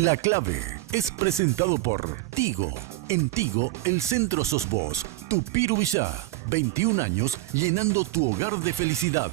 La Clave es presentado por Tigo. En Tigo, el centro sos vos. Tupiru Villá, 21 años llenando tu hogar de felicidad.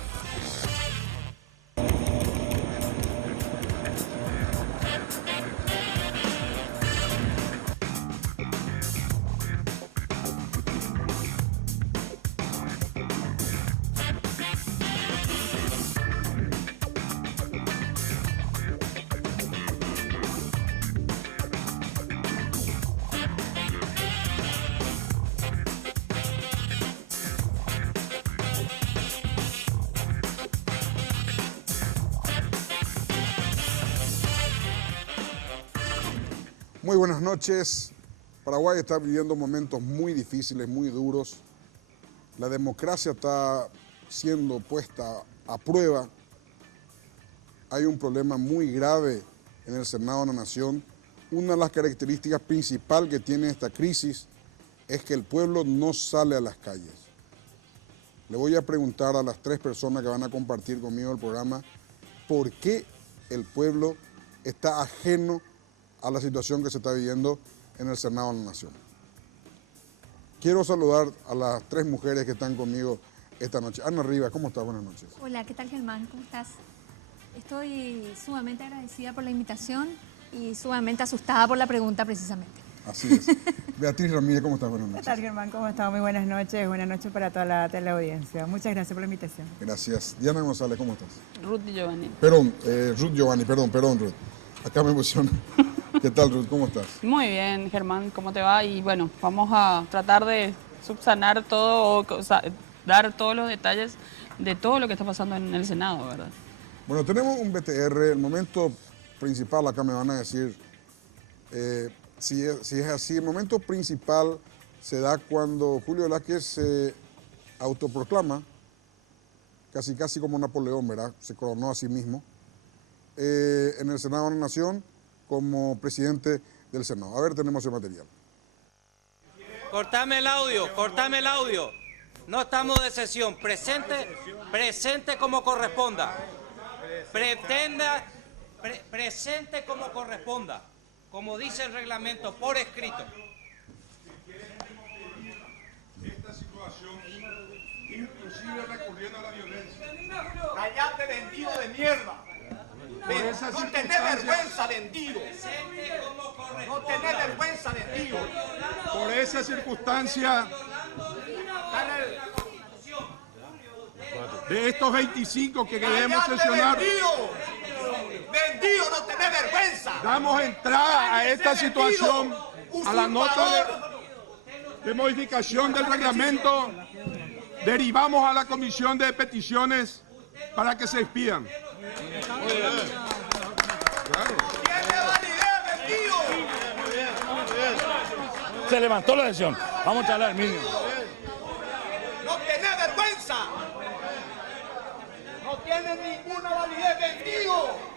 Muy buenas noches. Paraguay está viviendo momentos muy difíciles, muy duros. La democracia está siendo puesta a prueba. Hay un problema muy grave en el Senado de la Nación. Una de las características principales que tiene esta crisis es que el pueblo no sale a las calles. Le voy a preguntar a las tres personas que van a compartir conmigo el programa por qué el pueblo está ajeno a la situación que se está viviendo en el Senado de la Nación. Quiero saludar a las tres mujeres que están conmigo esta noche. Ana Rivas, ¿cómo estás? Buenas noches. Hola, ¿qué tal, Germán? ¿Cómo estás? Estoy sumamente agradecida por la invitación y sumamente asustada por la pregunta, precisamente. Así es. Beatriz Ramírez, ¿cómo estás? Buenas noches. ¿Qué tal, Germán? ¿Cómo estás? Muy buenas noches. Buenas noches para toda la teleaudiencia. Muchas gracias por la invitación. Gracias. Diana González, ¿cómo estás? Ruth Giovanni. Ruth Giovanni, perdón, Ruth. Acá me emociona. ¿Qué tal, Ruth? ¿Cómo estás? Muy bien, Germán, ¿cómo te va? Y bueno, vamos a tratar de subsanar todo, o sea, dar todos los detalles de todo lo que está pasando en el Senado, ¿verdad? Bueno, tenemos un BTR. El momento principal, acá me van a decir si es así. El momento principal se da cuando Julio Velázquez se autoproclama, casi como Napoleón, ¿verdad? Se coronó a sí mismo en el Senado de la Nación como presidente del Senado. A ver, tenemos el material. Cortame el audio. No estamos de sesión. Presente como corresponda. Presente como corresponda. Como dice el reglamento, por escrito. Esta situación, inclusive recurriendo a la violencia. ¡Cállate, vendido de mierda! No tenés vergüenza, vendido. No tenés vergüenza, vendido. Por esa circunstancia, de estos 25 que queremos sesionar, vendido, no tenés vergüenza. damos entrada a esta situación, a la nota de modificación del reglamento, derivamos a la comisión de peticiones para que se expidan. Claro. ¡Tiene validez, vendido! Se levantó la sesión. Vamos a hablar, mínimo. ¡No tenés vergüenza! ¡No tiene ninguna validez, vendido!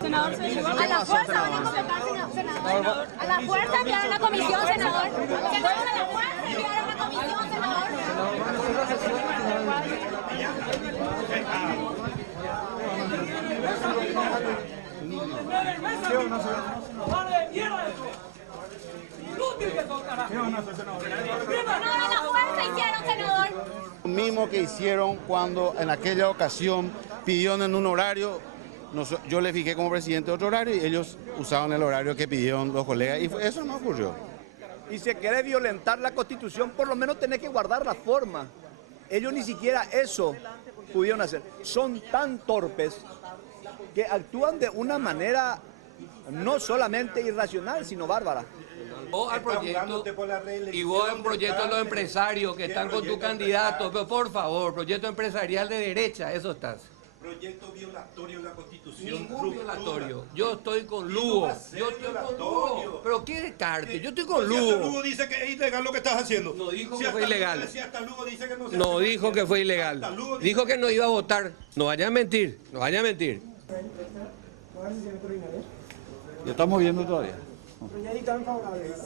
Senador, a la fuerza van a convocar, senador. A la fuerza enviar a la comisión, senador. Senador, a la fuerza enviar a la comisión, senador. Lo mismo que hicieron cuando en aquella ocasión pidieron en un horario, yo les fijé como presidente otro horario y ellos usaron el horario que pidieron los colegas y eso no ocurrió. Y si quiere violentar la Constitución, por lo menos tenés que guardar la forma. Ellos ni siquiera eso pudieron hacer. Son tan torpes que actúan de una manera no solamente irracional, sino bárbara. Vos al proyecto y vos al proyecto de los empresarios que están con tu candidato, pero por favor, proyecto empresarial de derecha, eso estás. Proyecto violatorio de la Constitución. Ningún violatorio. Yo estoy con Lugo. Yo estoy con Lugo. Pero ¿qué descarte? Yo estoy con Lugo. Lugo dice que es ilegal lo que estás haciendo. No dijo que fue ilegal. No dijo que fue ilegal. Dijo que no iba a votar. No vaya a mentir. No vaya a mentir. Ya estamos viendo todavía. Ya están favorables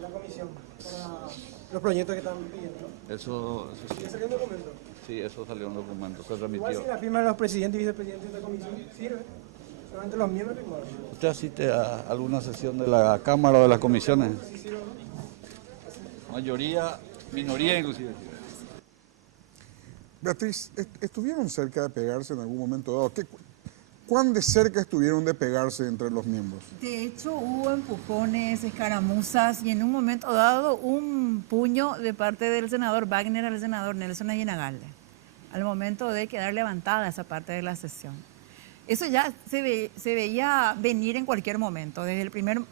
la comisión para los proyectos que están pidiendo. Eso sí. ¿Ya salió un documento? Sí, eso salió un documento, se remitió. Igual si la firma de los presidentes y vicepresidentes de la comisión, ¿sirve? Solamente los miembros del Congreso. ¿Usted asiste a alguna sesión de la Cámara o de las comisiones? Mayoría, minoría inclusive. Beatriz, ¿estuvieron cerca de pegarse en algún momento dado? ¿Cuán de cerca estuvieron de pegarse entre los miembros? De hecho, hubo empujones, escaramuzas y en un momento dado un puño de parte del senador Wagner al senador Nelson Aguinagalde, al momento de quedar levantada esa parte de la sesión. Eso ya se veía venir en cualquier momento, desde el primer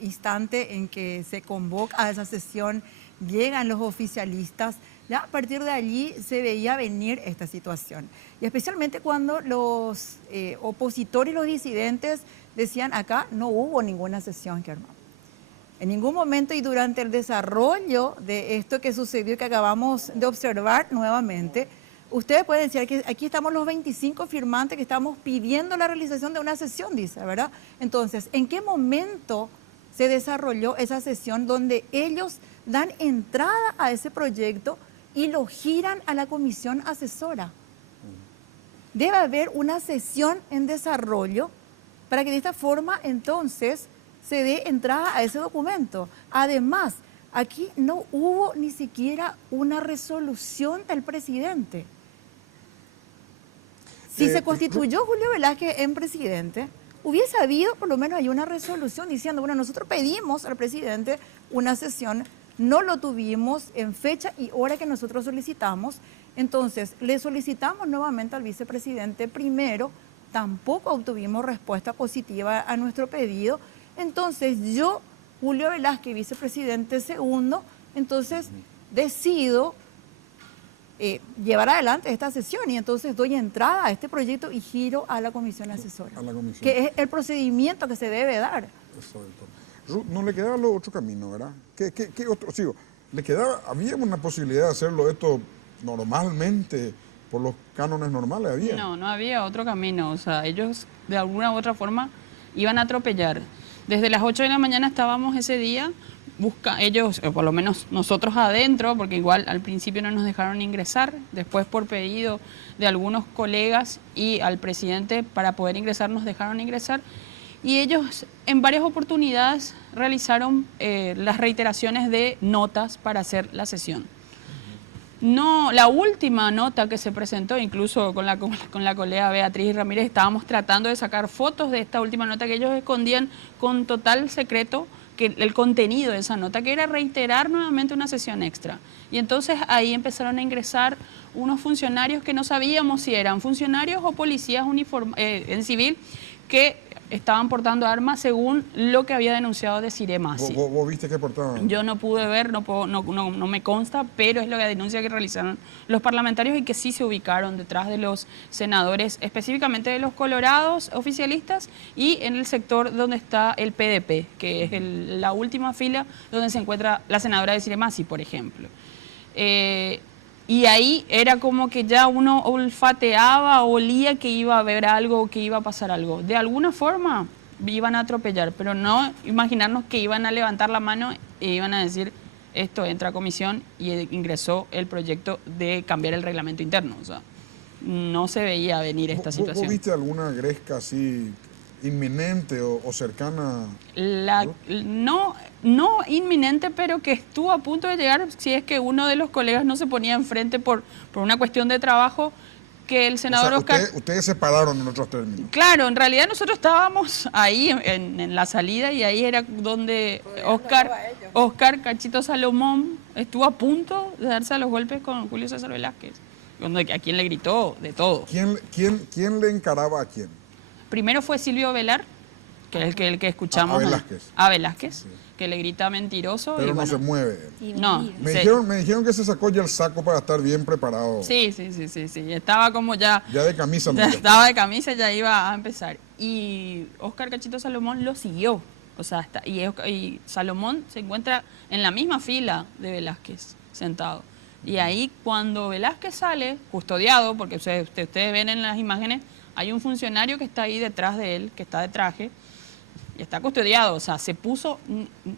instante en que se convoca a esa sesión, llegan los oficialistas, ya a partir de allí se veía venir esta situación. Y especialmente cuando los opositores y los disidentes decían, acá no hubo ninguna sesión, Germán. En ningún momento y durante el desarrollo de esto que sucedió, que acabamos de observar nuevamente, ustedes pueden decir que aquí estamos los 25 firmantes que estamos pidiendo la realización de una sesión, dice, ¿verdad? Entonces, ¿en qué momento se desarrolló esa sesión donde ellos dan entrada a ese proyecto y lo giran a la comisión asesora? Debe haber una sesión en desarrollo para que de esta forma entonces se dé entrada a ese documento. Además, aquí no hubo ni siquiera una resolución del presidente. Si se constituyó Julio Velázquez en presidente, hubiese habido por lo menos ahí una resolución diciendo, bueno, nosotros pedimos al presidente una sesión, no lo tuvimos en fecha y hora que nosotros solicitamos, entonces le solicitamos nuevamente al vicepresidente primero, tampoco obtuvimos respuesta positiva a nuestro pedido, entonces yo, Julio Velázquez, vicepresidente segundo, entonces decido llevar adelante esta sesión y entonces doy entrada a este proyecto y giro a la comisión asesora, que es el procedimiento que se debe dar. Exacto. No le quedaba otro camino, ¿verdad? ¿Qué otro? Sigo, le quedaba, había una posibilidad de hacerlo esto normalmente, por los cánones normales, ¿había? No había otro camino, o sea, ellos de alguna u otra forma iban a atropellar. Desde las 8 de la mañana estábamos ese día, ellos, por lo menos nosotros adentro, porque igual al principio no nos dejaron ingresar, después por pedido de algunos colegas y al presidente para poder ingresar nos dejaron ingresar, y ellos en varias oportunidades realizaron las reiteraciones de notas para hacer la sesión. No, la última nota que se presentó, incluso con la colega Beatriz Ramírez, estábamos tratando de sacar fotos de esta última nota que ellos escondían con total secreto, que el contenido de esa nota, que era reiterar nuevamente una sesión extra. Y entonces ahí empezaron a ingresar unos funcionarios que no sabíamos si eran funcionarios o policías en civil que estaban portando armas según lo que había denunciado Desiree Massi. ¿Vos viste qué portaban? Yo no pude ver, no me consta, pero es lo que denuncia que realizaron los parlamentarios y que sí se ubicaron detrás de los senadores, específicamente de los colorados oficialistas y en el sector donde está el PDP, que es la última fila donde se encuentra la senadora Desiree Massi, por ejemplo. Y ahí era como que ya uno olfateaba, olía que iba a haber algo, que iba a pasar algo. De alguna forma iban a atropellar, pero no imaginarnos que iban a levantar la mano e iban a decir, esto entra a comisión y ingresó el proyecto de cambiar el reglamento interno. O sea, no se veía venir esta situación. ¿Vos viste alguna gresca así inminente o cercana? No inminente, pero que estuvo a punto de llegar si es que uno de los colegas no se ponía enfrente por una cuestión de trabajo, que el senador Oscar... Ustedes se pararon en otros términos. Claro, en realidad nosotros estábamos ahí en la salida y ahí era donde Oscar Cachito Salomón estuvo a punto de darse a los golpes con Julio César Velázquez, a quien le gritó de todo. ¿Quién le encaraba a quién? Primero fue Silvio Velar, que es el que escuchamos. A Velázquez. Sí. Que le grita mentiroso. Pero y no se mueve. No. Me dijeron que se sacó ya el saco para estar bien preparado. Sí. Estaba como ya... Ya de camisa. Ya estaba de camisa, ya iba a empezar. Y Oscar Cachito Salomón lo siguió. O sea, y Salomón se encuentra en la misma fila de Velázquez, sentado. Y ahí cuando Velázquez sale, custodiado, porque ustedes ven en las imágenes, hay un funcionario que está ahí detrás de él, que está de traje, y está custodiado. O sea, se puso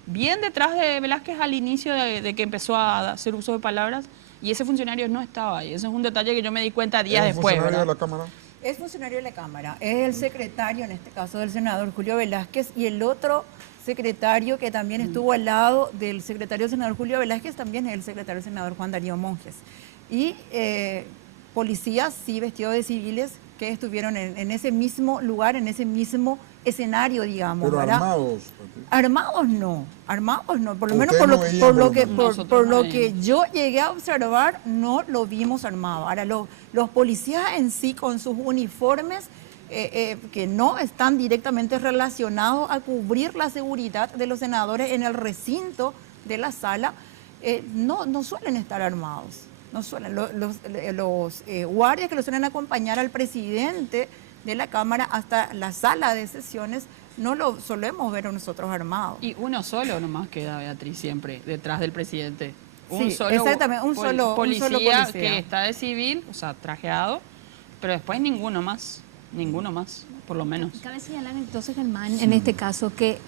bien detrás de Velázquez al inicio de que empezó a hacer uso de palabras, y ese funcionario no estaba ahí. Ese es un detalle que yo me di cuenta días después. ¿Funcionario de la Cámara? Es funcionario de la Cámara, es el secretario, en este caso, del senador Julio Velázquez, y el otro secretario que también estuvo al lado del secretario del senador Julio Velázquez también es el secretario del senador Juan Darío Monjes. Y policías, sí, vestidos de civiles, que estuvieron en ese mismo lugar, en ese mismo escenario, digamos. Pero ¿verdad? armados. Armados no, por lo menos Ustedes por no lo veían, por lo que yo llegué a observar, no lo vimos armado. Ahora, los policías en sí, con sus uniformes, que no están directamente relacionados a cubrir la seguridad de los senadores en el recinto de la sala, no suelen estar armados. No suelen. Los guardias que lo suelen acompañar al presidente de la Cámara hasta la sala de sesiones, no lo solemos ver a nosotros armados. Y uno solo nomás queda, Beatriz, siempre detrás del presidente. Sí, exactamente, un solo policía que está de civil, o sea, trajeado, pero después ninguno más, por lo menos. Cabe señalar entonces, Germán, en este caso, que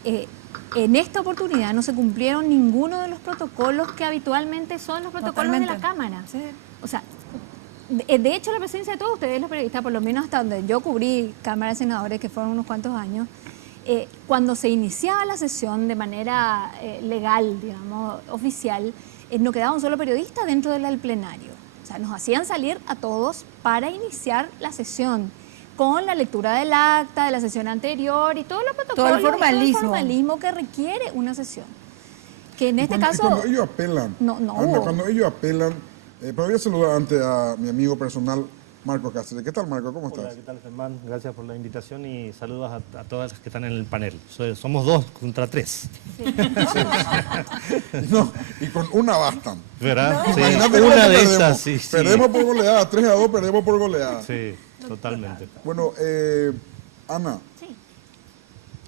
en esta oportunidad no se cumplieron ninguno de los protocolos que habitualmente son los protocolos de la Cámara. Sí. O sea, de hecho, la presencia de todos ustedes, los periodistas, por lo menos hasta donde yo cubrí Cámara de Senadores, que fueron unos cuantos años, cuando se iniciaba la sesión de manera legal, digamos, oficial, no quedaba un solo periodista dentro del plenario. O sea, nos hacían salir a todos para iniciar la sesión, con la lectura del acta de la sesión anterior y todos los protocolos, todo el formalismo que requiere una sesión. Que en este caso... Cuando ellos apelan, cuando ellos apelan, pero voy a saludar antes a mi amigo personal, Marco Cáceres. ¿Qué tal, Marco? ¿Cómo estás? Hola, ¿qué tal, Germán? Gracias por la invitación y saludos a todas las que están en el panel. Somos 2 contra 3. Sí. No, y con una bastan. ¿Verdad? No, sí. imagínate Una de perdemos. esas, sí. Perdemos por goleada, 3-2, perdemos por goleada. Sí, totalmente. Bueno, Ana, sí.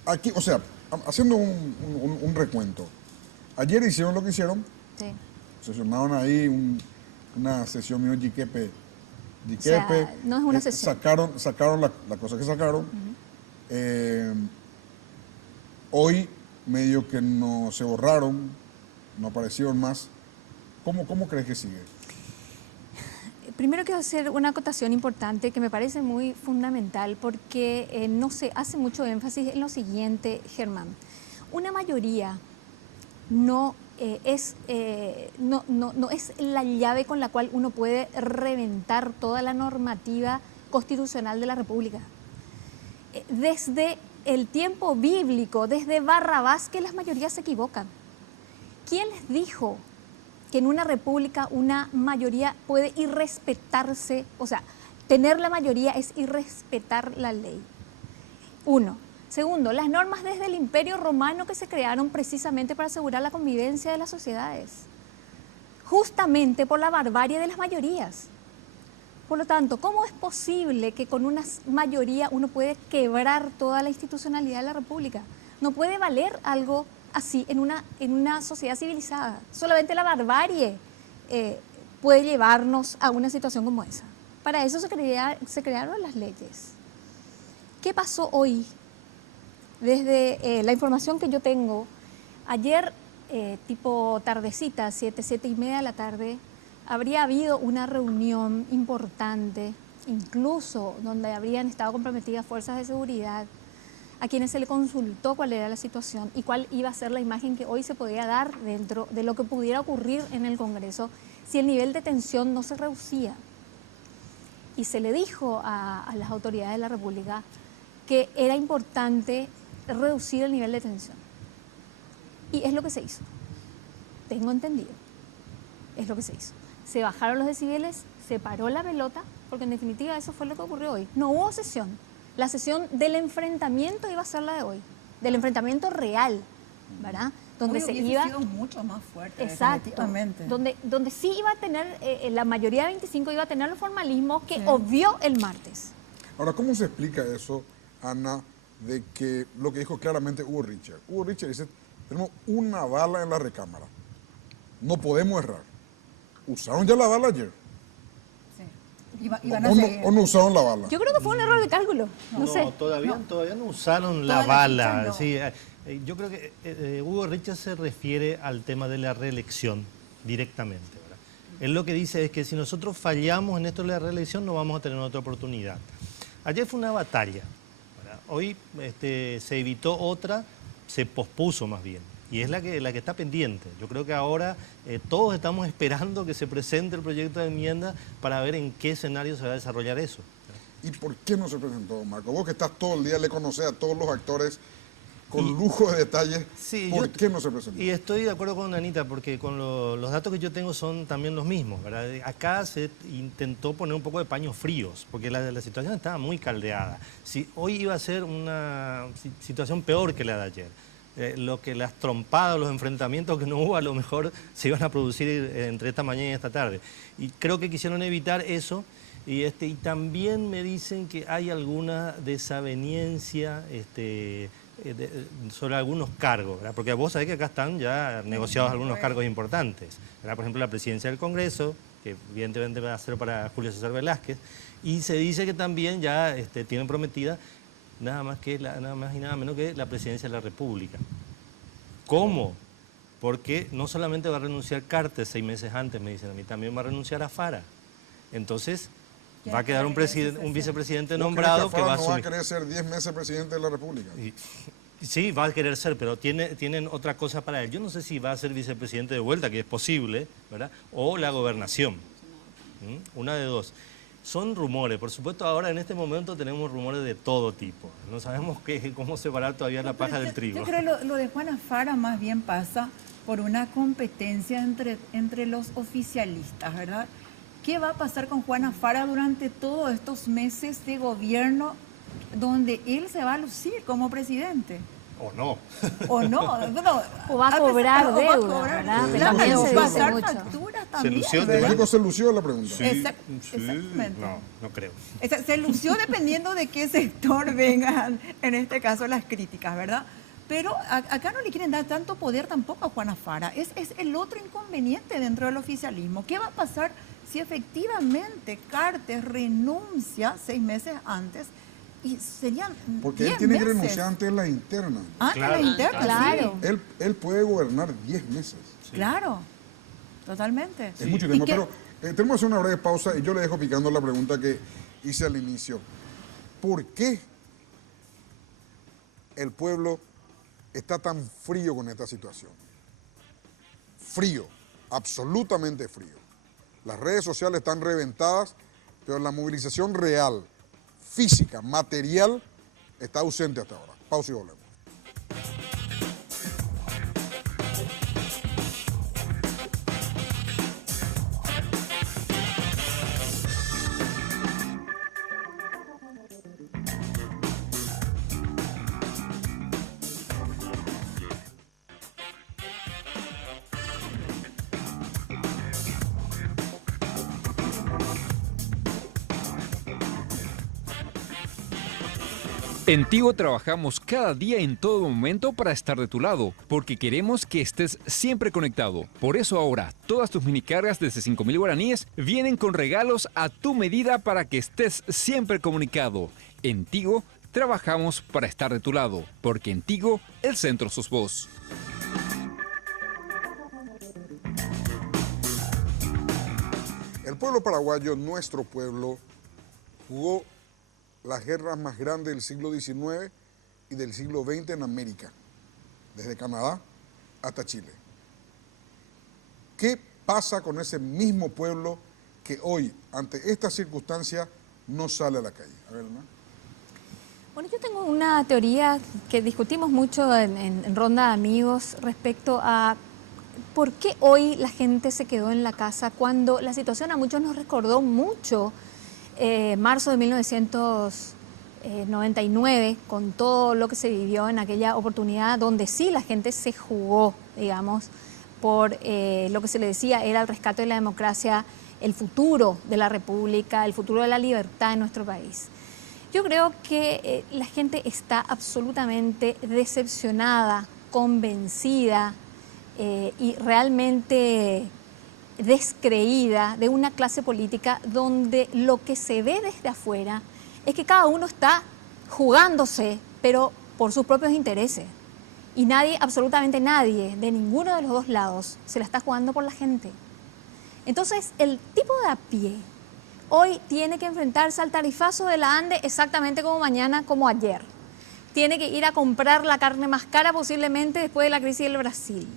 Aquí, o sea, haciendo un recuento. Ayer hicieron lo que hicieron. Sí. Sesionaron ahí una sesión mío Jiquepe. O sea, no es una sesión. Sacaron la cosa que sacaron. Hoy medio que no se borraron, no aparecieron más. ¿Cómo crees que sigue? Primero quiero hacer una acotación importante que me parece muy fundamental porque no se hace mucho énfasis en lo siguiente, Germán. Una mayoría no es la llave con la cual uno puede reventar toda la normativa constitucional de la República. Desde el tiempo bíblico, desde Barrabás, que las mayorías se equivocan. ¿Quién les dijo que en una república una mayoría puede irrespetarse? O sea, tener la mayoría es irrespetar la ley. Uno. Segundo, las normas desde el Imperio Romano que se crearon precisamente para asegurar la convivencia de las sociedades, justamente por la barbarie de las mayorías. Por lo tanto, ¿cómo es posible que con una mayoría uno puede quebrar toda la institucionalidad de la República? No puede valer algo así en una sociedad civilizada. Solamente la barbarie puede llevarnos a una situación como esa. Para eso se crearon las leyes. ¿Qué pasó hoy? Desde la información que yo tengo, ayer, tipo tardecita, 7:30 de la tarde, habría habido una reunión importante, incluso donde habrían estado comprometidas fuerzas de seguridad, a quienes se le consultó cuál era la situación y cuál iba a ser la imagen que hoy se podía dar dentro de lo que pudiera ocurrir en el Congreso si el nivel de tensión no se reducía. Y se le dijo a las autoridades de la República que era importante reducir el nivel de tensión. Y es lo que se hizo. Tengo entendido. Es lo que se hizo. Se bajaron los decibeles, se paró la pelota, porque en definitiva eso fue lo que ocurrió hoy. No hubo sesión. La sesión del enfrentamiento iba a ser la de hoy. Del enfrentamiento real, ¿verdad? Donde hoy se iba sido mucho más fuerte. Exacto. Donde sí iba a tener, la mayoría de 25 iba a tener los formalismos que obvió el martes. Ahora, ¿cómo se explica eso, Ana, de que lo que dijo claramente Hugo Richard? Hugo Richard dice, tenemos una bala en la recámara. No podemos errar. ¿Usaron ya la bala ayer? Sí. ¿O no usaron la bala? Yo creo que fue un error de cálculo. No sé. Todavía no usaron la bala. No. Sí, yo creo que Hugo Richard se refiere al tema de la reelección directamente, ¿verdad? Él lo que dice es que si nosotros fallamos en esto de la reelección no vamos a tener otra oportunidad. Ayer fue una batalla, ¿verdad? Hoy se evitó otra, se pospuso más bien. Y es la que está pendiente. Yo creo que ahora todos estamos esperando que se presente el proyecto de enmienda para ver en qué escenario se va a desarrollar eso. ¿Y por qué no se presentó, Marco? Vos que estás todo el día, le conocés a todos los actores con lujo de detalles. Sí, ¿Por qué no se presentó? Y estoy de acuerdo con Anita, porque con los datos que yo tengo son también los mismos, ¿verdad? Acá se intentó poner un poco de paños fríos, porque la situación estaba muy caldeada. Si hoy iba a ser una situación peor que la de ayer. Las trompadas, los enfrentamientos que no hubo, a lo mejor se iban a producir entre esta mañana y esta tarde. Y creo que quisieron evitar eso. Y también me dicen que hay alguna desaveniencia sobre algunos cargos, ¿verdad? Porque vos sabés que acá están ya negociados algunos cargos importantes, ¿verdad? Por ejemplo, la presidencia del Congreso, que evidentemente va a ser para Julio César Velázquez, y se dice que también ya tienen prometida nada más y nada menos que la presidencia de la República. ¿Cómo? Porque no solamente va a renunciar Cartes 6 meses antes, me dicen a mí, también va a renunciar a Fara. Entonces, va a quedar un vicepresidente nombrado que va a asumir. ¿No va a querer ser 10 meses presidente de la República? Sí, va a querer ser, pero tienen otra cosa para él. Yo no sé si va a ser vicepresidente de vuelta, que es posible, ¿verdad? O la gobernación. Una de dos. Son rumores, por supuesto ahora en este momento tenemos rumores de todo tipo. No sabemos cómo separar todavía la paja del trigo. Yo creo que lo de Juana Fara más bien pasa por una competencia entre los oficialistas, ¿verdad? ¿Qué va a pasar con Juana Fara durante todos estos meses de gobierno donde él se va a lucir como presidente? ¿O no? ¿O no? Bueno, o va a cobrar deuda, ¿verdad? También se pasar mucho. facturas también. ¿Se lució la pregunta? Sí, exactamente. No creo. Se lució dependiendo de qué sector vengan, en este caso, las críticas, ¿verdad? Pero acá no le quieren dar tanto poder tampoco a Juana Fara. Es el otro inconveniente dentro del oficialismo. ¿Qué va a pasar si efectivamente Cartes renuncia 6 meses antes? Y serían porque él tiene que renunciar antes de las internas. Claro. Las internas, claro. Sí. Él puede gobernar 10 meses. Sí. Claro, totalmente. Es mucho tiempo, pero tenemos que hacer una breve pausa y yo le dejo picando la pregunta que hice al inicio. ¿Por qué el pueblo está tan frío con esta situación? Frío, absolutamente frío. Las redes sociales están reventadas, pero la movilización real, física, material, está ausente hasta ahora. Pausa y volvemos. En Tigo trabajamos cada día en todo momento para estar de tu lado, porque queremos que estés siempre conectado. Por eso ahora, todas tus minicargas desde 5.000 guaraníes vienen con regalos a tu medida para que estés siempre comunicado. En Tigo trabajamos para estar de tu lado, porque en Tigo el centro sos vos. El pueblo paraguayo, nuestro pueblo, jugó las guerras más grandes del siglo XIX y del siglo XX en América, desde Canadá hasta Chile. ¿Qué pasa con ese mismo pueblo que hoy, ante esta circunstancia, no sale a la calle? A ver, ¿no? Bueno, yo tengo una teoría que discutimos mucho en Ronda de Amigos respecto a por qué hoy la gente se quedó en la casa cuando la situación a muchos nos recordó mucho marzo de 1999, con todo lo que se vivió en aquella oportunidad, donde sí la gente se jugó, digamos, por lo que se le decía era el rescate de la democracia, el futuro de la República, el futuro de la libertad en nuestro país. Yo creo que la gente está absolutamente decepcionada, convencida y realmente descreída de una clase política donde lo que se ve desde afuera es que cada uno está jugándose, pero por sus propios intereses. Y nadie, absolutamente nadie, de ninguno de los dos lados, se la está jugando por la gente. Entonces, el tipo de a pie, hoy tiene que enfrentarse al tarifazo de la ANDE exactamente como mañana, como ayer. Tiene que ir a comprar la carne más cara posiblemente después de la crisis del Brasil.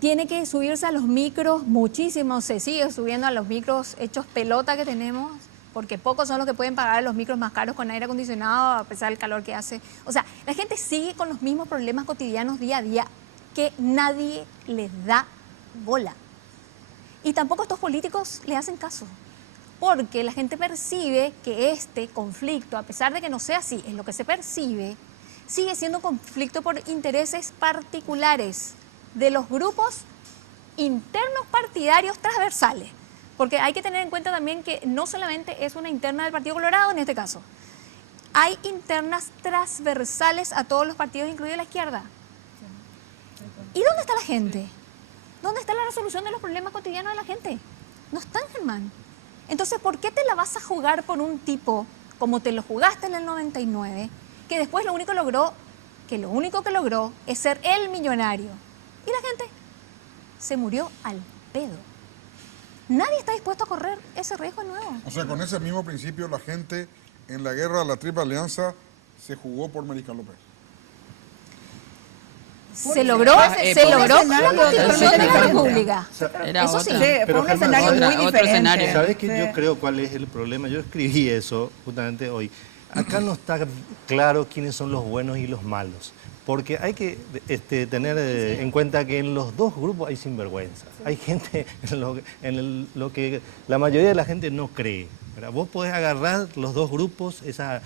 Tiene que subirse a los micros muchísimo, se sigue subiendo a los micros hechos pelota que tenemos, porque pocos son los que pueden pagar los micros más caros con aire acondicionado a pesar del calor que hace. O sea, la gente sigue con los mismos problemas cotidianos día a día que nadie les da bola. Y tampoco estos políticos le hacen caso, porque la gente percibe que este conflicto, a pesar de que no sea así, es lo que se percibe, sigue siendo un conflicto por intereses particulares de los grupos internos partidarios transversales. Porque hay que tener en cuenta también que no solamente es una interna del Partido Colorado en este caso, hay internas transversales a todos los partidos, incluida la izquierda. ¿Y dónde está la gente? ¿Dónde está la resolución de los problemas cotidianos de la gente? No están, Germán. Entonces, ¿por qué te la vas a jugar por un tipo como te lo jugaste en el 99, que después lo único que logró es ser el millonario? Y la gente se murió al pedo. Nadie está dispuesto a correr ese riesgo nuevo. O sea, con ese mismo principio, la gente en la guerra de la Triple Alianza se jugó por Mariscal López. Se logró con la Constitución de la República. Eso sí, fue un escenario muy diferente. ¿Sabes qué? Yo creo cuál es el problema. Yo escribí eso justamente hoy. Acá no está claro quiénes son los buenos y los malos. Porque hay que tener en cuenta que en los dos grupos hay sinvergüenza. Hay gente en lo que la mayoría de la gente no cree. ¿Verdad? Vos podés agarrar los dos grupos, esas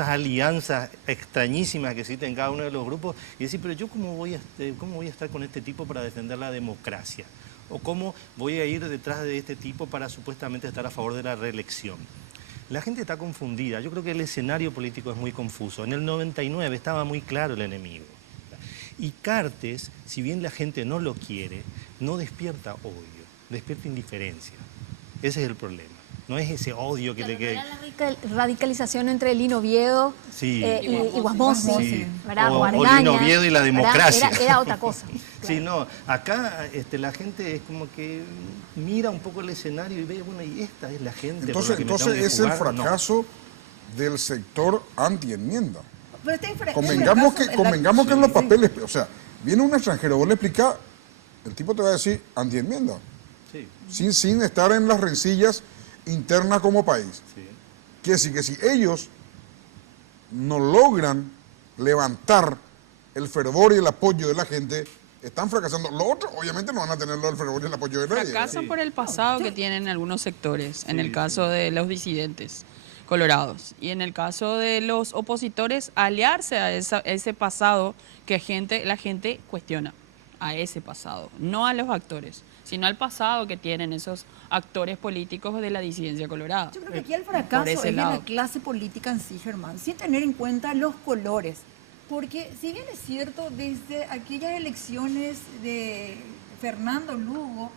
alianzas extrañísimas que existen en cada uno de los grupos y decir, pero yo cómo voy a estar con este tipo para defender la democracia? ¿O cómo voy a ir detrás de este tipo para supuestamente estar a favor de la reelección? La gente está confundida. Yo creo que el escenario político es muy confuso. En el 99 estaba muy claro el enemigo. Y Cartes, si bien la gente no lo quiere, no despierta odio, despierta indiferencia. Ese es el problema. No es ese odio que le queda. La radicalización entre Lino Oviedo y Guasmosi, ¿verdad? O Lino Oviedo y la democracia. Era otra cosa. Claro. Sí, no, acá la gente es como que mira un poco el escenario y ve, bueno, y esta es la gente. Entonces es el fracaso del sector anti-enmienda. Convengamos que en los papeles, o sea, viene un extranjero, vos le explicás, el tipo te va a decir anti-enmienda. Sí. Sin estar en las rencillas interna como país. Sí. Quiere decir que si ellos no logran levantar el fervor y el apoyo de la gente, están fracasando. Los otros obviamente no van a tener el fervor y el apoyo de nadie. Fracasan por el pasado que tienen algunos sectores, en el caso de los disidentes colorados. Y en el caso de los opositores, aliarse a ese pasado que la gente cuestiona, a ese pasado, no a los actores, sino al pasado que tienen esos actores políticos de la disidencia colorada. Yo creo que aquí el fracaso es en la clase política en sí, Germán, sin tener en cuenta los colores. Porque si bien es cierto, desde aquellas elecciones de Fernando Lugo,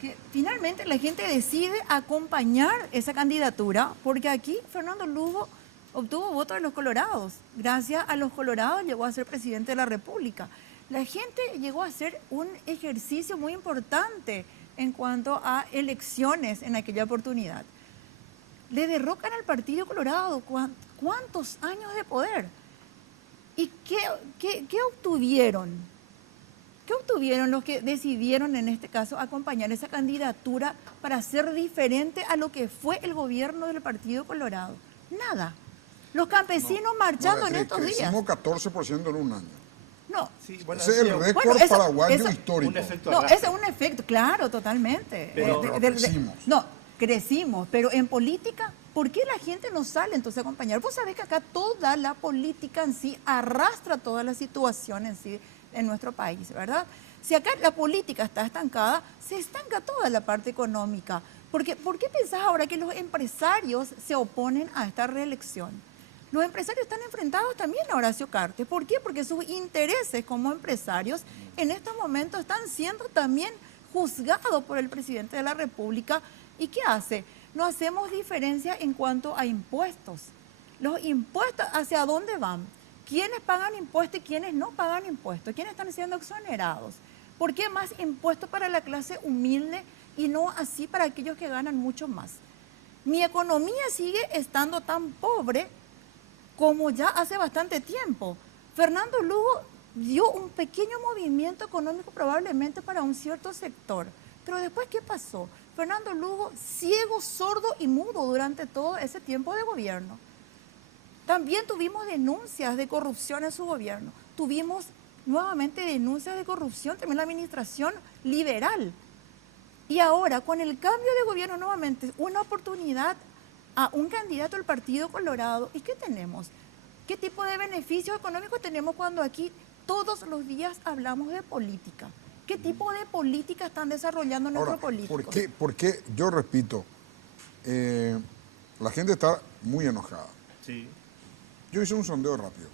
que finalmente la gente decide acompañar esa candidatura, porque aquí Fernando Lugo obtuvo votos de los colorados. Gracias a los colorados llegó a ser presidente de la República. La gente llegó a hacer un ejercicio muy importante en cuanto a elecciones en aquella oportunidad. Le derrocan al Partido Colorado. ¿Cuántos años de poder? ¿Y qué obtuvieron? ¿Qué obtuvieron los que decidieron, en este caso, acompañar esa candidatura para ser diferente a lo que fue el gobierno del Partido Colorado? Nada. Los campesinos marchando en estos días. Crecimos 14% en un año. No. Sí, bueno, ese es el récord paraguayo histórico. No, ese es un efecto, claro, totalmente. Pero crecimos. Crecimos, pero en política, ¿por qué la gente no sale entonces a acompañar? Vos sabés que acá toda la política en sí arrastra toda la situación en sí en nuestro país, ¿verdad? Si acá la política está estancada, se estanca toda la parte económica. Porque, ¿por qué pensás ahora que los empresarios se oponen a esta reelección? Los empresarios están enfrentados también a Horacio Cartes. ¿Por qué? Porque sus intereses como empresarios en estos momentos están siendo también juzgados por el presidente de la República. ¿Y qué hace? No hacemos diferencia en cuanto a impuestos. Los impuestos, ¿hacia dónde van? ¿Quiénes pagan impuestos y quiénes no pagan impuestos? ¿Quiénes están siendo exonerados? ¿Por qué más impuestos para la clase humilde y no así para aquellos que ganan mucho más? mi economía sigue estando tan pobre como ya hace bastante tiempo. Fernando Lugo dio un pequeño movimiento económico probablemente para un cierto sector. Pero después, ¿qué pasó? Fernando Lugo, ciego, sordo y mudo durante todo ese tiempo de gobierno. También tuvimos denuncias de corrupción en su gobierno. Tuvimos nuevamente denuncias de corrupción también en la administración liberal. Y ahora, con el cambio de gobierno nuevamente, una oportunidad a un candidato del Partido Colorado. ¿Y qué tenemos? ¿Qué tipo de beneficios económicos tenemos cuando aquí todos los días hablamos de política? ¿Qué tipo de política están desarrollando nuestros políticos? Porque yo repito, la gente está muy enojada. Sí. Yo hice un sondeo rápido,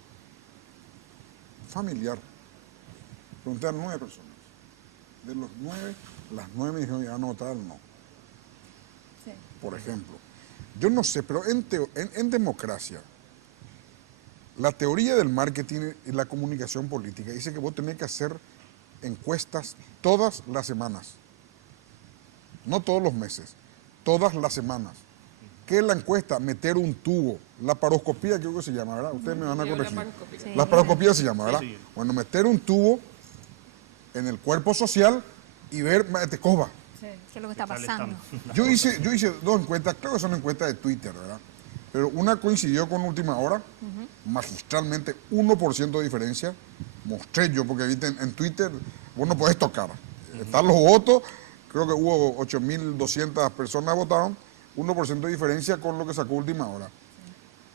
familiar. Pregunté a 9 personas. De los 9, las 9 me dijeron, ya no votar el no. Sí. Por ejemplo. Yo no sé, pero en democracia, la teoría del marketing y la comunicación política dice que vos tenés que hacer encuestas todas las semanas. No todos los meses, todas las semanas. ¿Qué es la encuesta? Meter un tubo. La paroscopía creo que se llama, ¿verdad? Ustedes me van a corregir. La paroscopía se llama, ¿verdad? Sí. Bueno, meter un tubo en el cuerpo social y ver, te coba. Sí, ¿qué es lo que está pasando? Yo hice 2 encuestas, creo que son encuestas de Twitter, ¿verdad? Pero una coincidió con Última Hora, magistralmente, 1% de diferencia. Mostré yo, porque viste, en Twitter vos no podés tocar. Están los votos, creo que hubo 8.200 personas votaron, 1% de diferencia con lo que sacó Última Hora.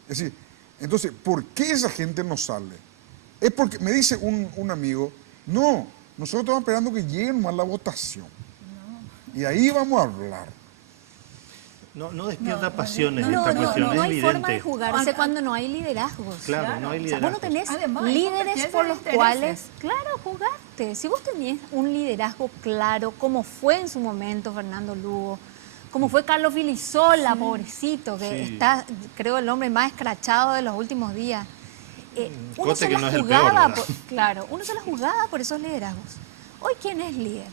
Es decir, entonces, ¿por qué esa gente no sale? Es porque, me dice un amigo, no, nosotros estamos esperando que llegue más la votación. No. Y ahí vamos a hablar. No despierta pasiones esta cuestión, no es hay evidente. forma de jugarse cuando no hay liderazgos. Claro, no hay liderazgos. O sea, vos no tenés además, líderes por los cuales, claro, jugarte. Si vos tenés un liderazgo claro, como fue en su momento Fernando Lugo, como fue Carlos Filisola, pobrecito, que está, creo, el hombre más escrachado de los últimos días. Uno se la jugaba, claro, uno se la jugaba por esos liderazgos. Hoy, ¿quién es líder?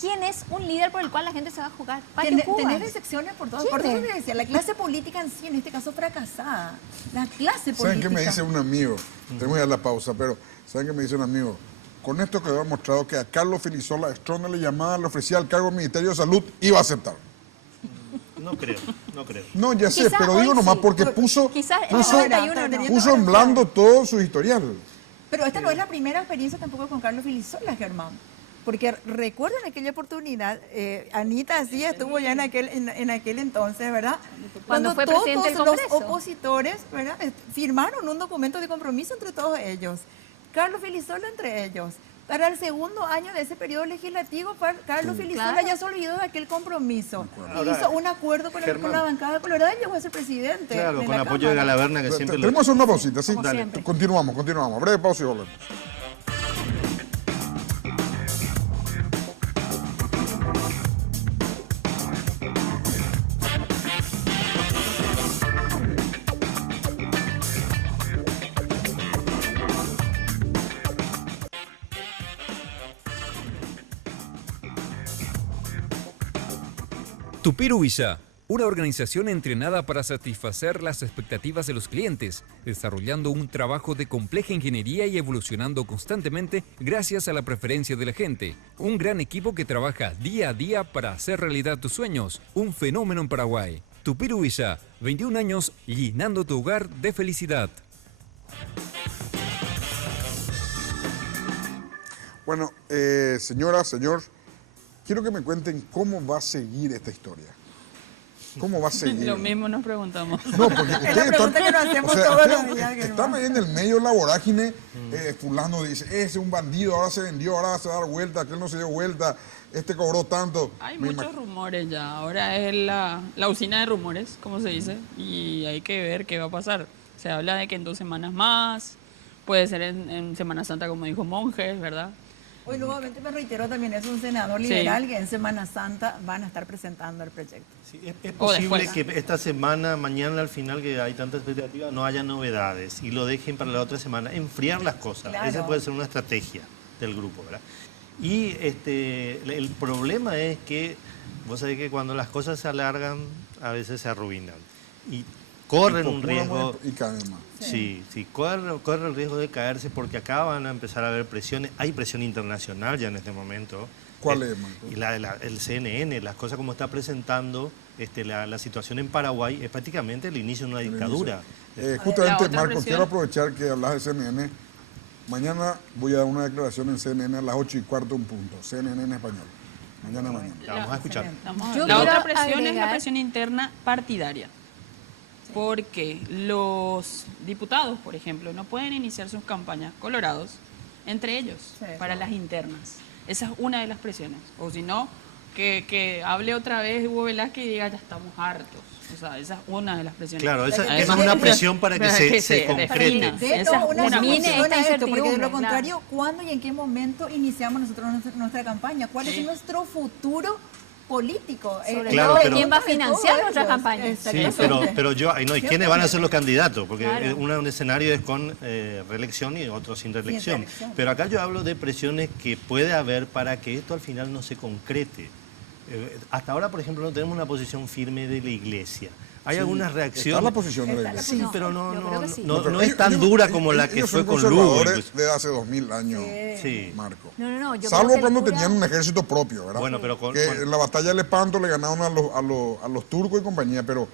¿Quién es un líder por el cual la gente se va a jugar? ¿Para qué jugar? Tenés decepciones por todas partes. Por eso te decía, la clase política en sí, en este caso, fracasada. La clase política. ¿Saben qué me dice un amigo? Tengo que dar la pausa, pero ¿saben qué me dice un amigo? Con esto quedó demostrado que a Carlos Filisola Strone le llamaba, le ofrecía el cargo del Ministerio de Salud, iba a aceptar. No creo. No, ya sé, pero digo nomás porque puso en blando todo su historial. Pero esta no es la primera experiencia tampoco con Carlos Filisola, Germán. Porque recuerdo en aquella oportunidad, Anita sí estuvo ya en aquel entonces, ¿verdad? Cuando fue presidente del Congreso. Los opositores, ¿verdad? Firmaron un documento de compromiso entre todos ellos. Carlos Filisola entre ellos. Para el segundo año de ese periodo legislativo, Carlos Filisola ya se olvidó de aquel compromiso. Y hizo un acuerdo con la bancada colorada y llegó a ser presidente. Claro, con el apoyo de Galaverna, que siempre... Tenemos que hacer una pausita, ¿sí? Dale. Continuamos. Breve pausa y volvemos. Tupiru Villa, una organización entrenada para satisfacer las expectativas de los clientes, desarrollando un trabajo de compleja ingeniería y evolucionando constantemente gracias a la preferencia de la gente. Un gran equipo que trabaja día a día para hacer realidad tus sueños. Un fenómeno en Paraguay. Tupiru Villa, 21 años llenando tu hogar de felicidad. Bueno, señora, señor, quiero que me cuenten cómo va a seguir esta historia. ¿Cómo va a seguir? Lo mismo nos preguntamos. No, porque ustedes están en el medio de la vorágine. Fulano dice, ese es un bandido, ahora se vendió, ahora se va a dar vuelta, aquel no se dio vuelta, este cobró tanto. Hay muchos rumores ya. Ahora es la usina de rumores, como se dice, y hay que ver qué va a pasar. Se habla de que en 2 semanas más, puede ser en Semana Santa, como dijo Monjes, ¿verdad? Hoy nuevamente me reitero también, es un senador liberal que en Semana Santa van a estar presentando el proyecto. Sí, es posible que esta semana, mañana al final, que hay tanta expectativa, no haya novedades y lo dejen para la otra semana, enfriar las cosas. Claro. Esa puede ser una estrategia del grupo, ¿verdad? Y el problema es que Vos sabés que cuando las cosas se alargan, a veces se arruinan. Y corren un riesgo. Y caen más. Sí, corre el riesgo de caerse porque acá van a empezar a haber presiones. Hay presión internacional ya en este momento. ¿Cuál es, Marco? Y el CNN, las cosas como está presentando la situación en Paraguay, es prácticamente el inicio de una dictadura. Justamente, Marco, quiero aprovechar que hablas de CNN. Mañana voy a dar una declaración en CNN a las 8:15 en punto. CNN en español. Mañana. La vamos a escuchar. La otra presión es la presión interna partidaria. Porque los diputados, por ejemplo, no pueden iniciar sus campañas colorados entre ellos para las internas. Esa es una de las presiones. O si no, que hable otra vez Hugo Velázquez y diga ya estamos hartos. O sea, esa es una de las presiones. Claro, esa es una presión para que se concrete. De hecho, una presión a esto, porque de lo contrario, ¿cuándo y en qué momento iniciamos nosotros nuestra campaña? ¿Cuál es nuestro futuro político? Sobre todo, ¿quién va a financiar nuestra campaña? Sí, pero ¿y quiénes van a ser los candidatos? Porque un escenario es con reelección y otro sin reelección. Pero acá yo hablo de presiones que puede haber para que esto al final no se concrete. Hasta ahora, por ejemplo, no tenemos una posición firme de la Iglesia. Hay algunas reacciones. Está la posición de la Iglesia. Sí, pero no es tan dura como la que fue con Lugo. De hace 2000 años, sí. Marco. No, salvo cuando tenían un ejército propio, ¿verdad? Bueno, pero en la batalla de Lepanto le ganaron a los turcos y compañía, pero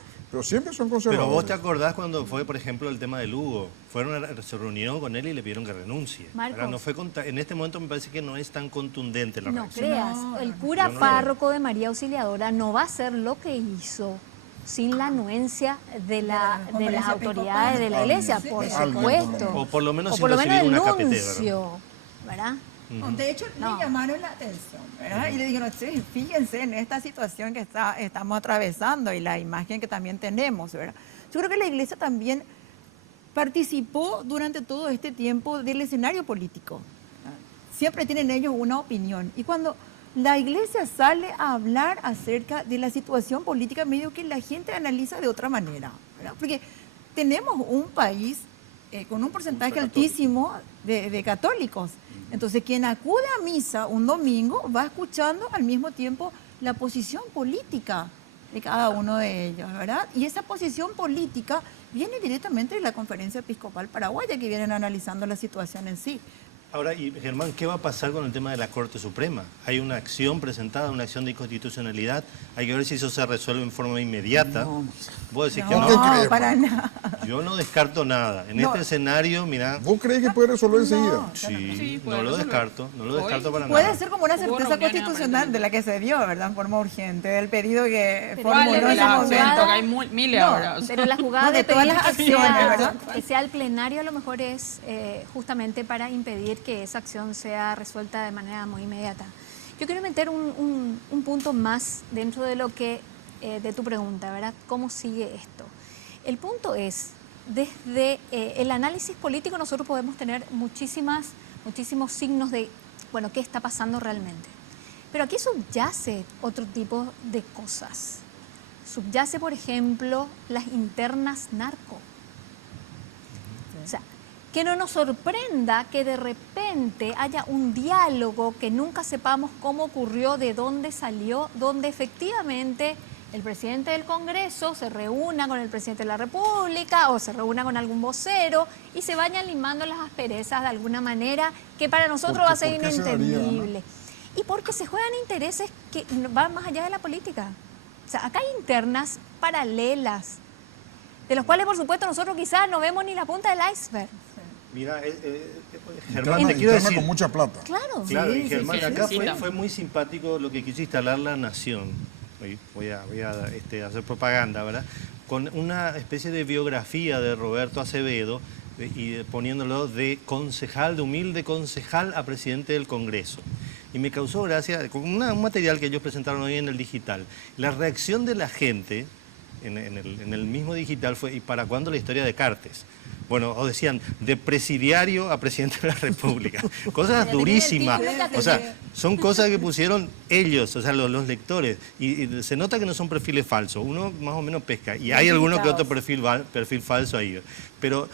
siempre son conservadores. Pero vos te acordás cuando fue, por ejemplo, el tema de Lugo. Se reunieron con él y le pidieron que renuncie. No fue en este momento me parece que no es tan contundente la reacción. No creas, el cura párroco de María Auxiliadora no va a hacer lo que hizo sin la anuencia de las autoridades de la Iglesia, por supuesto. O por lo menos el una nuncio, ¿verdad? De hecho, le llamaron la atención, ¿verdad? Y le dijeron, sí, fíjense en esta situación que estamos atravesando y la imagen que también tenemos, ¿verdad? Yo creo que la Iglesia también participó durante todo este tiempo del escenario político. Siempre tienen ellos una opinión. Y cuando la Iglesia sale a hablar acerca de la situación política, medio que la gente analiza de otra manera, ¿verdad? Porque tenemos un país con un porcentaje altísimo de católicos. Entonces, quien acude a misa un domingo va escuchando al mismo tiempo la posición política de cada uno de ellos, ¿verdad? Y esa posición política viene directamente de la Conferencia Episcopal Paraguaya, que vienen analizando la situación en sí. Ahora, y Germán, ¿qué va a pasar con el tema de la Corte Suprema? Hay una acción presentada, una acción de inconstitucionalidad. Hay que ver si eso se resuelve en forma inmediata. ¿Vos decís que no? No, para nada. Yo no descarto nada. En este escenario, mira... ¿Vos crees que puede resolver enseguida? Sí, no lo descarto para nada. Puede ser como una certeza constitucional de la que se dio, ¿verdad? En forma urgente, del pedido que formuló en ese momento. Hay miles ahora. Pero la jugada de todas las acciones, ¿verdad? Que sea el plenario a lo mejor es justamente para impedir que esa acción sea resuelta de manera muy inmediata. Yo quiero meter un punto más dentro de lo que de tu pregunta, ¿verdad? ¿Cómo sigue esto? El punto es, desde el análisis político nosotros podemos tener muchísimos signos de, bueno, qué está pasando realmente. Pero aquí subyace otro tipo de cosas. Subyace, por ejemplo, las internas narco. O sea, que no nos sorprenda que de repente haya un diálogo que nunca sepamos cómo ocurrió, de dónde salió, donde efectivamente el presidente del Congreso se reúna con el presidente de la República o se reúna con algún vocero y se vayan limando las asperezas de alguna manera que para nosotros va a ser inentendible. Y porque se juegan intereses que van más allá de la política. O sea, acá hay internas paralelas, de los cuales por supuesto nosotros quizás no vemos ni la punta del iceberg. Mira, Germán, te quiero decir... con mucha plata. Claro. Sí, Germán, acá fue muy simpático lo que quiso instalar La Nación. Voy a hacer propaganda, ¿verdad? Con una especie de biografía de Roberto Acevedo y poniéndolo de humilde concejal a presidente del Congreso. Y me causó gracia, con un material que ellos presentaron hoy en el digital, la reacción de la gente en el mismo digital fue: ¿y para cuándo la historia de Cartes? Bueno, o decían, de presidiario a presidente de la República. Cosas durísimas. O sea, son cosas que pusieron ellos, o sea, los lectores. Y se nota que no son perfiles falsos. Uno más o menos pesca. Y hay alguno que otro perfil falso ahí. Pero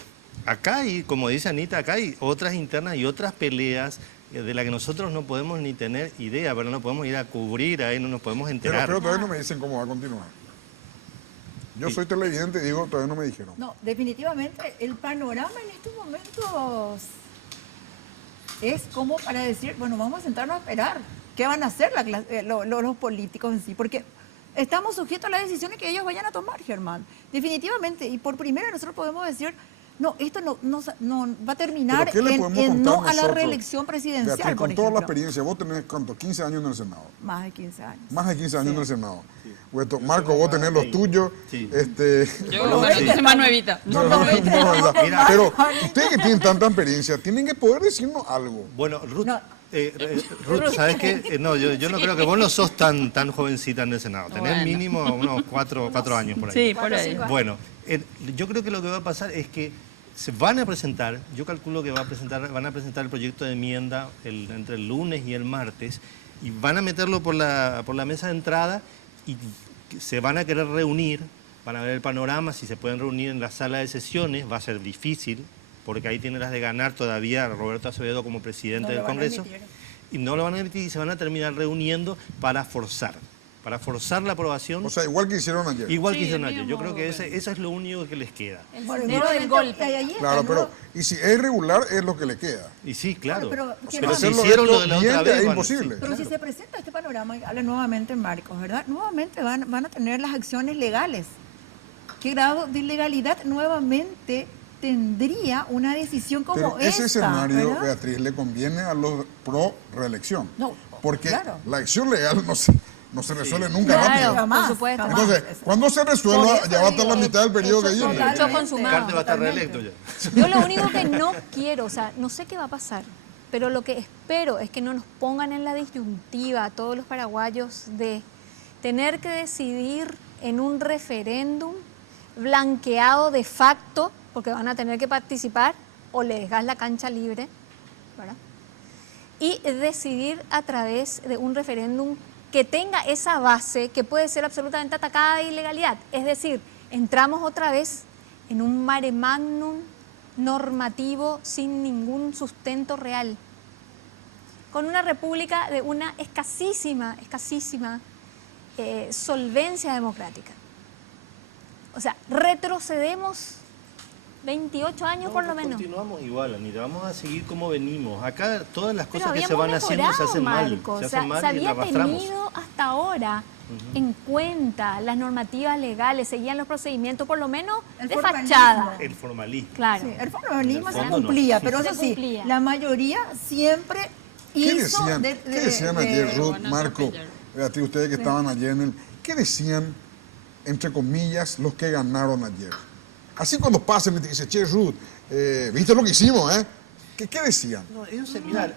acá hay, como dice Anita, acá hay otras internas y otras peleas de la que nosotros no podemos ni tener idea, pero no podemos ir a cubrir ahí, no nos podemos enterar. Pero todavía no me dicen cómo va a continuar. Yo soy televidente y digo, todavía no me dijeron. No, definitivamente el panorama en estos momentos es como para decir, bueno, vamos a sentarnos a esperar qué van a hacer los políticos en sí, porque estamos sujetos a las decisiones que ellos vayan a tomar, Germán. Definitivamente, y por primera vez nosotros podemos decir, no, esto no va a terminar en no a la reelección presidencial, Beatriz, por con toda la ejemplo. experiencia, vos tenés, ¿cuánto? 15 años en el Senado. Más de 15 años. Más de 15 años en el Senado. Marco, vos tenés los tuyos. Yo soy más nuevita. Pero ustedes que tienen tanta experiencia, tienen que poder decirnos algo. Bueno, Ruth, Ruth, ¿sabes qué? No, yo no creo que vos no sos tan jovencita en el Senado. Tenés mínimo unos 4 años por ahí. Sí, por ahí. Bueno, yo creo que lo que va a pasar es que se van a presentar, yo calculo que van a presentar el proyecto de enmienda entre el lunes y el martes y van a meterlo por la mesa de entrada y se van a querer reunir, van a ver el panorama, si se pueden reunir en la sala de sesiones, va a ser difícil, porque ahí tiene las de ganar todavía Roberto Acevedo como presidente del Congreso, y no lo van a emitir y se van a terminar reuniendo para forzar la aprobación. O sea, igual que hicieron ayer. Igual que hicieron ayer. Yo creo que eso es lo único que les queda. El sendero del golpe. Claro, pero y si es irregular es lo que le queda. Y sí, claro. Pero si hicieron lo de la otra vez, es imposible. Pero si se presenta este panorama, y habla nuevamente Marcos, ¿verdad? Nuevamente van a tener las acciones legales. ¿Qué grado de ilegalidad nuevamente tendría una decisión como esta? Ese escenario, ¿verdad? Beatriz, le conviene a los pro reelección. No, porque claro. la acción legal no se resuelve nunca Claro, rápido. por supuesto. Entonces, cuando se resuelva, ya va a estar la mitad del periodo que viene. Mucho consumado. Carte va a estar reelecto ya. Yo lo único que no quiero, o sea, no sé qué va a pasar, pero lo que espero es que no nos pongan en la disyuntiva a todos los paraguayos de tener que decidir en un referéndum blanqueado de facto, porque van a tener que participar, o le dejas la cancha libre, ¿verdad? Y decidir a través de un referéndum que tenga esa base que puede ser absolutamente atacada de ilegalidad. Es decir, entramos otra vez en un mare magnum normativo sin ningún sustento real, con una república de una escasísima solvencia democrática. O sea, retrocedemos 28 años por lo menos. Continuamos igual, Anita, vamos a seguir como venimos. Acá todas las cosas Pero que se van haciendo se hacen Marco, mal. se había arrastramos. tenido hasta ahora en cuenta las normativas legales, seguían los procedimientos, por lo menos de fachada. El formalismo. Claro. Sí, el formalismo se fondo cumplía, no. pero Se eso sí, cumplía. la mayoría siempre hizo... ¿Qué decían ayer, Ruth, Marco, Beatriz, ustedes que estaban ayer en el... ¿Qué decían, entre comillas, los que ganaron ayer? Así cuando pasen y te dicen, che, Ruth, ¿viste lo que hicimos, eh? ¿Qué decían? No, ellos mira,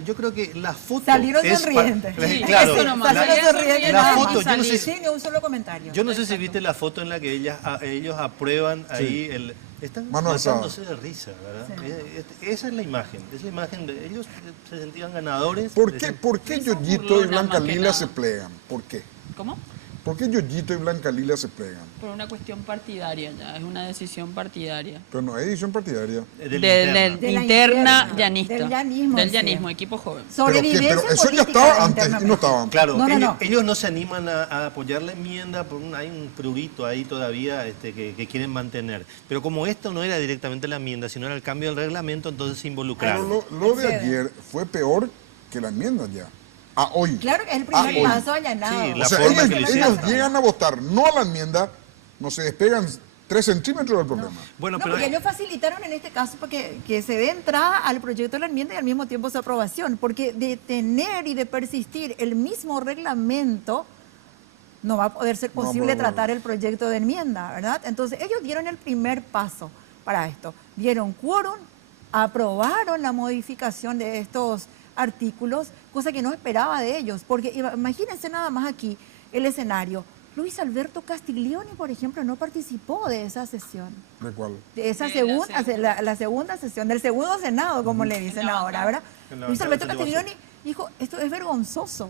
yo creo que la foto Salieron es sonrientes. Claro, Eso nomás, salieron sonrientes. la foto, yo no sé Sí, ni un solo comentario. Yo no sé si viste la foto en la que ellos aprueban ahí están matándose de risa, ¿verdad? Sí. Esa es la imagen de ellos se sentían ganadores. ¿Por qué Yoyito y Blanca Lila se plegan? ¿Por qué? ¿Cómo? ¿Por qué Yoyito y Blanca Lila se plegan? Por una cuestión partidaria ya, es una decisión partidaria. Pero no es decisión partidaria. De la interna llanista. Del llanismo, equipo joven. Pero eso ya estaba antes y no estaban. Claro, ellos no se animan a apoyar la enmienda, hay un prurito ahí todavía que quieren mantener. Pero como esto no era directamente la enmienda, sino era el cambio del reglamento, entonces se involucraron. Pero lo de ayer fue peor que la enmienda ya. A hoy. Claro que es el primer paso allanado. Sí, o sea, ellos llegan a votar no a la enmienda, no se despegan 3 centímetros del problema. Bueno, pero porque ellos facilitaron en este caso porque que se dé entrada al proyecto de la enmienda y al mismo tiempo su aprobación, porque de tener y de persistir el mismo reglamento no va a poder ser posible tratar el proyecto de enmienda, ¿verdad? Entonces ellos dieron el primer paso para esto, dieron quórum, aprobaron la modificación de estos artículos, cosa que no esperaba de ellos, porque imagínense nada más aquí el escenario. Luis Alberto Castiglioni, por ejemplo, no participó de esa sesión. ¿De cuál? De esa la segunda sesión, del segundo Senado, como le dicen ahora, ¿verdad? Luis Alberto Castiglioni dijo, esto es vergonzoso.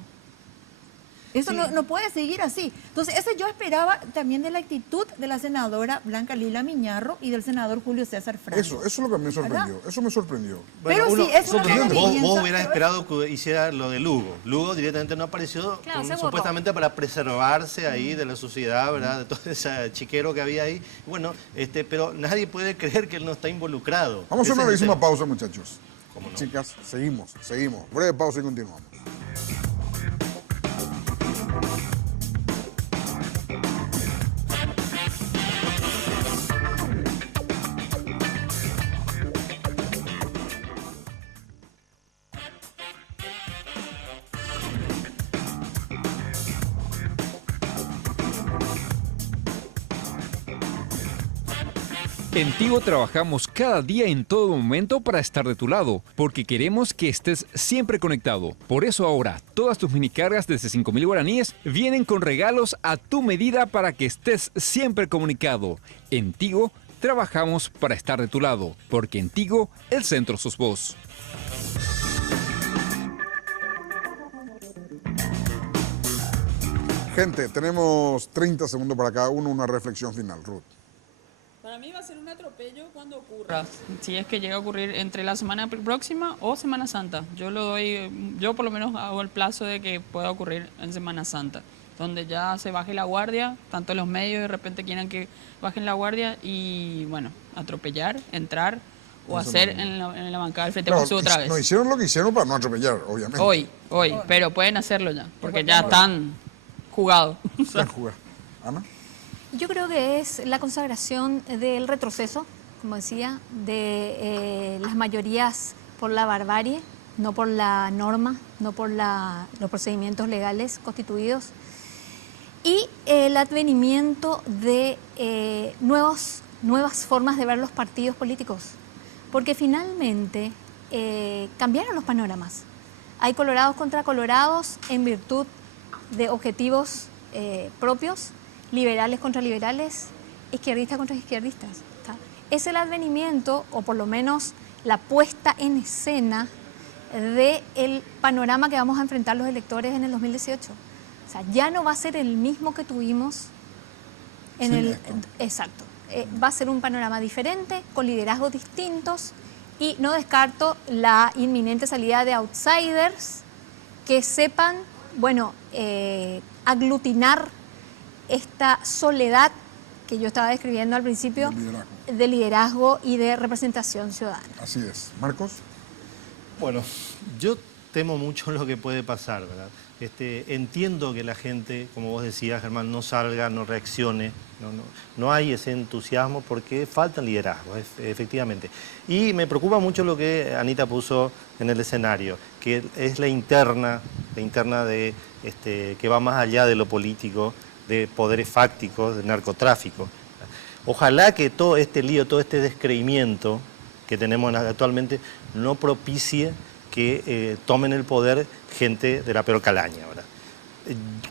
Eso no puede seguir así. Entonces, eso yo esperaba también de la actitud de la senadora Blanca Lila Miñarro y del senador Julio César Franco. Eso es lo que me sorprendió. ¿Verdad? Eso me sorprendió. Bueno, pero sí, es una vos hubieras esperado que hiciera lo de Lugo. Lugo directamente no apareció, supuestamente para preservarse ahí de la suciedad, ¿verdad? De todo ese chiquero que había ahí. Bueno, pero nadie puede creer que él no está involucrado. Vamos a hacer una brevísima pausa, muchachos. ¿Cómo no? Chicas, seguimos. Breve pausa y continuamos. En Tigo trabajamos cada día en todo momento para estar de tu lado, porque queremos que estés siempre conectado. Por eso ahora, todas tus minicargas desde 5.000 guaraníes vienen con regalos a tu medida para que estés siempre comunicado. En Tigo trabajamos para estar de tu lado, porque en Tigo el centro sos vos. Gente, tenemos 30 segundos para cada uno, una reflexión final. Ruth. Para mí va a ser un atropello cuando ocurra, si es que llega a ocurrir entre la semana próxima o Semana Santa. Yo por lo menos hago el plazo de que pueda ocurrir en Semana Santa, donde ya se baje la guardia, tanto los medios de repente quieran que bajen la guardia y, bueno, atropellar, entrar o hacer en la bancada del Frente Paso otra vez. No hicieron lo que hicieron para no atropellar, obviamente. Hoy, pero pueden hacerlo ya, porque ya están jugados. Están jugados. ¿Ana? Yo creo que es la consagración del retroceso, como decía, de las mayorías por la barbarie, no por la norma, no por los procedimientos legales constituidos, y el advenimiento de nuevas formas de ver los partidos políticos, porque finalmente cambiaron los panoramas. Hay colorados contra colorados en virtud de objetivos propios, liberales contra liberales, izquierdistas contra izquierdistas. Es el advenimiento, o por lo menos la puesta en escena del panorama que vamos a enfrentar los electores en el 2018. O sea, ya no va a ser el mismo que tuvimos en el... Exacto. Va a ser un panorama diferente, con liderazgos distintos, y no descarto la inminente salida de outsiders que sepan, bueno, aglutinar esta soledad que yo estaba describiendo al principio de liderazgo y de representación ciudadana. Así es. ¿Marcos? Bueno, yo temo mucho lo que puede pasar, ¿verdad? Entiendo que la gente, como vos decías, Germán, no salga, no reaccione, no hay ese entusiasmo porque falta liderazgo, efectivamente. Y me preocupa mucho lo que Anita puso en el escenario, que es la interna de, que va más allá de lo político, de poderes fácticos, de narcotráfico. Ojalá que todo este lío, todo este descreimiento que tenemos actualmente no propicie que tomen el poder gente de la peor calaña, ¿verdad?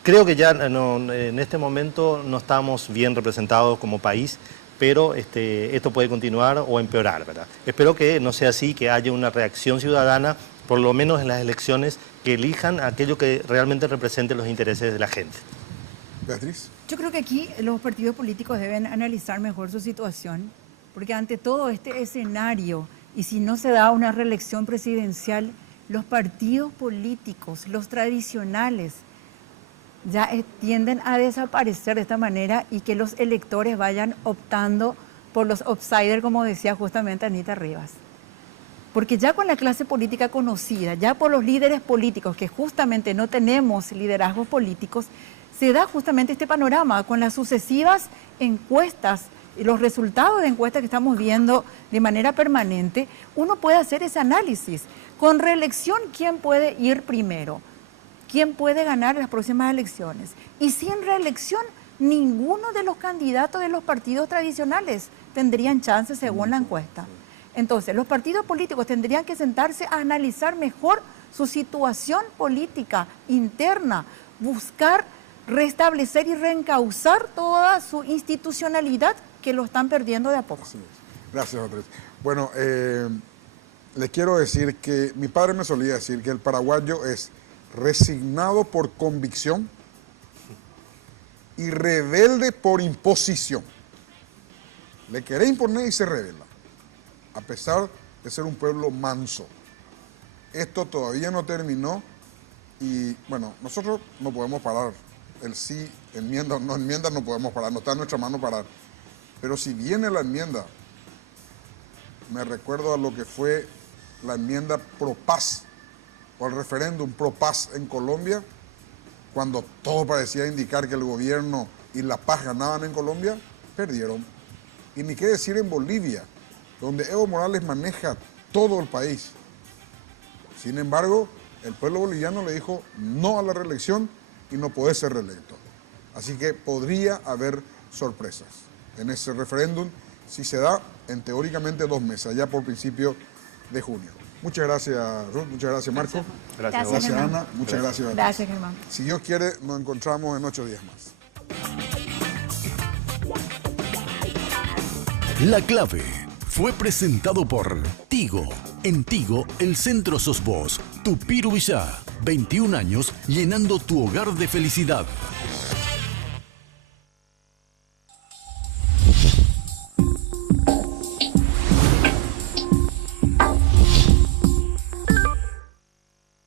Creo que ya en este momento no estamos bien representados como país, pero esto puede continuar o empeorar, ¿verdad? Espero que no sea así, que haya una reacción ciudadana, por lo menos en las elecciones, que elijan aquello que realmente represente los intereses de la gente. Beatriz. Yo creo que aquí los partidos políticos deben analizar mejor su situación, porque ante todo este escenario, y si no se da una reelección presidencial, los partidos políticos, los tradicionales, ya tienden a desaparecer de esta manera y que los electores vayan optando por los outsiders, como decía justamente Anita Rivas. Porque ya con la clase política conocida, ya por los líderes políticos, que justamente no tenemos liderazgos políticos, se da justamente este panorama con las sucesivas encuestas y los resultados de encuestas que estamos viendo de manera permanente. Uno puede hacer ese análisis. Con reelección, ¿quién puede ir primero? ¿Quién puede ganar las próximas elecciones? Y sin reelección, ninguno de los candidatos de los partidos tradicionales tendrían chance según la encuesta. Entonces, los partidos políticos tendrían que sentarse a analizar mejor su situación política interna, buscar restablecer y reencauzar toda su institucionalidad que lo están perdiendo de a poco. Sí. Gracias, Beatriz. Bueno, les quiero decir que mi padre me solía decir que el paraguayo es resignado por convicción y rebelde por imposición. Le quiere imponer y se revela, a pesar de ser un pueblo manso. Esto todavía no terminó y, bueno, nosotros no podemos parar. El sí, enmienda o no enmienda, no podemos parar, no está en nuestra mano parar. Pero si viene la enmienda, me recuerdo a lo que fue la enmienda pro paz o el referéndum pro paz en Colombia, cuando todo parecía indicar que el gobierno y la paz ganaban en Colombia, perdieron. Y ni qué decir en Bolivia, donde Evo Morales maneja todo el país. Sin embargo, el pueblo boliviano le dijo no a la reelección y no puede ser reelecto. Así que podría haber sorpresas en ese referéndum si se da en teóricamente 2 meses, ya por principio de junio. Muchas gracias, Ruth. Muchas gracias, Marco. Gracias Ana. Muchas gracias. Gracias, Germán. Si Dios quiere, nos encontramos en 8 días más. La Clave fue presentado por Tigo. En Tigo, el centro sos vos. Tu Piruishá. 21 años llenando tu hogar de felicidad.